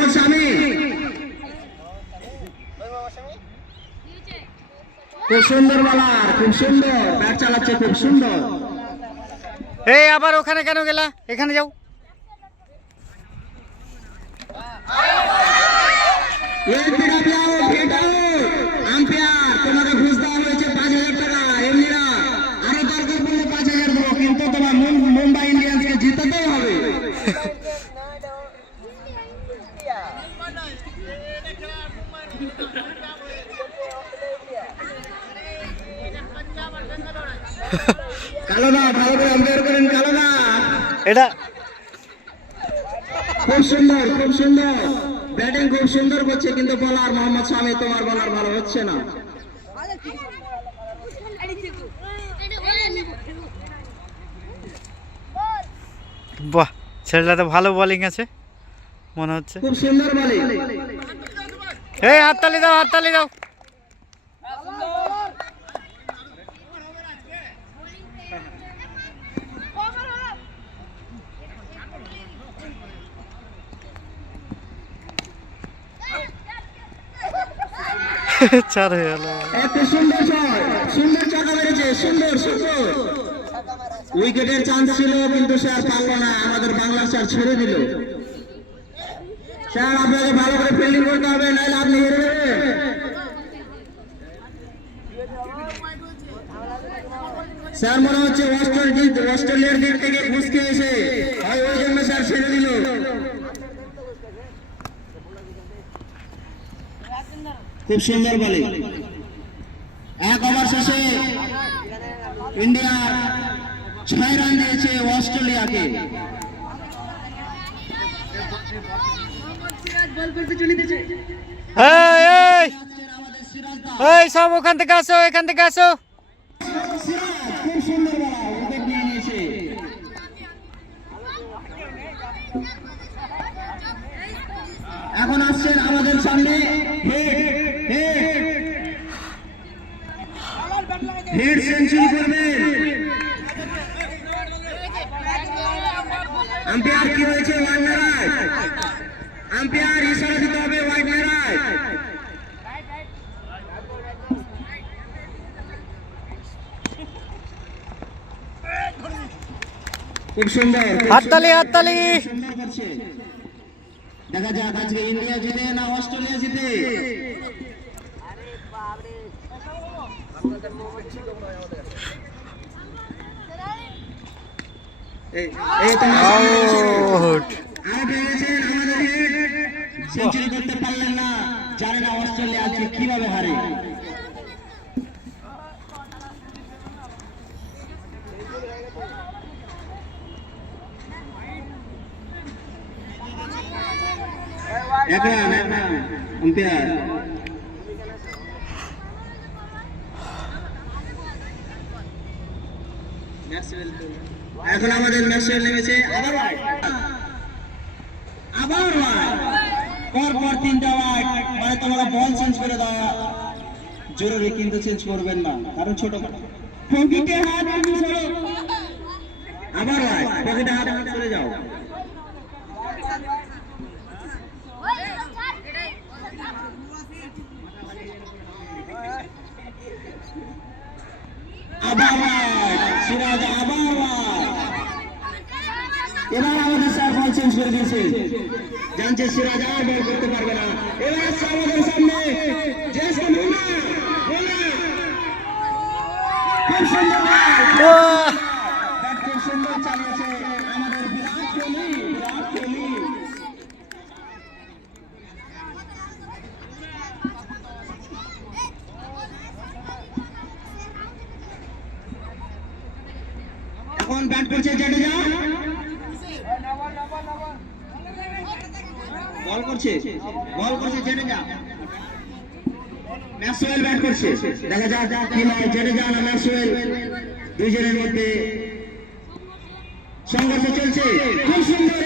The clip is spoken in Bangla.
মোহাম্মদ শামী, খুব সুন্দর বলার, খুব সুন্দর ব্যাট চালাচ্ছে, খুব সুন্দর। এই আবার ওখানে কেন গেলা, এখানে যাও। আম্পায়ার তোমাকে ঘুষ দেওয়া হয়েছে 5,000 টাকা, এমনিরা আরো দরকার পড়লে 5,000 দেবো, কিন্তু তোমার মুম্বাই ইন্ডিয়ান্সকে জিতাতেই হবে। কালোদা ভালো করে আম্পায়ার করেন, কালোদা। এটা খুব সুন্দর, খুব সুন্দর ব্যাটিং, খুব সুন্দর করছে, কিন্তু বলার মোহাম্মদ শামী তোমার বলার ভালো হচ্ছে না। বাহ, ছেলেটা তো ভালো বোলিং আছে মনে হচ্ছে। খুব সুন্দর বলিং। এই হাততালি দাও, হাততালি দাও। চার হয়ে গেল। এত সুন্দর ছয়, সুন্দর চাকা মেরেছে, সুন্দর সুন্দর। উইকেটের চান্স ছিল, কিন্তু স্যার পারলো না, আমাদের বাংলা স্যার ছেড়ে দিল। স্যার আপনাকে ভালো করে ফিল্ডিং করতে হবে, নাহলে আপনি হেরে যাবেন। স্যার মনে হচ্ছে অস্ট্রেলিয়ার দিক থেকে ঘুষ খেয়েছে, ওই জন্য স্যার ছেড়ে দিল। খুব সুন্দর বলে। 1 ওভার শেষে ইন্ডিয়া 6 রান দিয়েছে অস্ট্রেলিয়াকে। এই সব ওখান থেকে আসো, এখান থেকে আসো। খুব সুন্দর বলা, উইকেট নিয়ে নিয়েছে। এখন আসছেন আমাদের সামনে হেড সেঞ্চুরি করবেন। আম্পায়ার কি হয়েছে, ওয়াইড না রাইট? আম্পায়ার ইশারা দিতে হবে, ওয়াইড না রাইট? খুব সুন্দর, হাততালি, হাততালি। সুন্দর করছে। দেখা যাক আজকে ইন্ডিয়া জিতে না অস্ট্রেলিয়া জিতে। সেঞ্চুরি করতে পারলেন না, জানে না অস্ট্রেলিয়া আজকে কিভাবে হারে। এক রান আম্পায়ার। এখন আমাদের ম্যাক্সওয়েল নেমেছে, আবার ওয়াইড, আবার ওয়াইড, পরপর 3টা ওয়াইড। মানে তোমরা বল চেঞ্জ করে দেওয়া জরুরি, কিন্তু চেঞ্জ করবেন না, কারণ ছোট পকেটে হাত সরো। আবার ওয়াইড, পকেটে হাত সরে যাও। আবার সিরাজ, আবার এবার আমাদের স্যার বল চেঞ্জ করে দিয়েছে, জানছে সিরাজ আর বল করতে পারবে না। এবার আসছে আমাদের সামনে জেসন মুন্না, খুব সুন্দর ব্যাট, খুব সুন্দর চালিয়েছে আমাদের বিরাট কোহলি, বিরাট কোহলি। এখন ব্যাট করছে জাডেজা, বল করছে জাডেজা। ম্যাক্সওয়েল ব্যাট করছে, দেখা যাক কি হয়, জাডেজা না ম্যাক্সওয়েল, দুইজনের মধ্যে সংঘর্ষ চলছে। খুব সুন্দর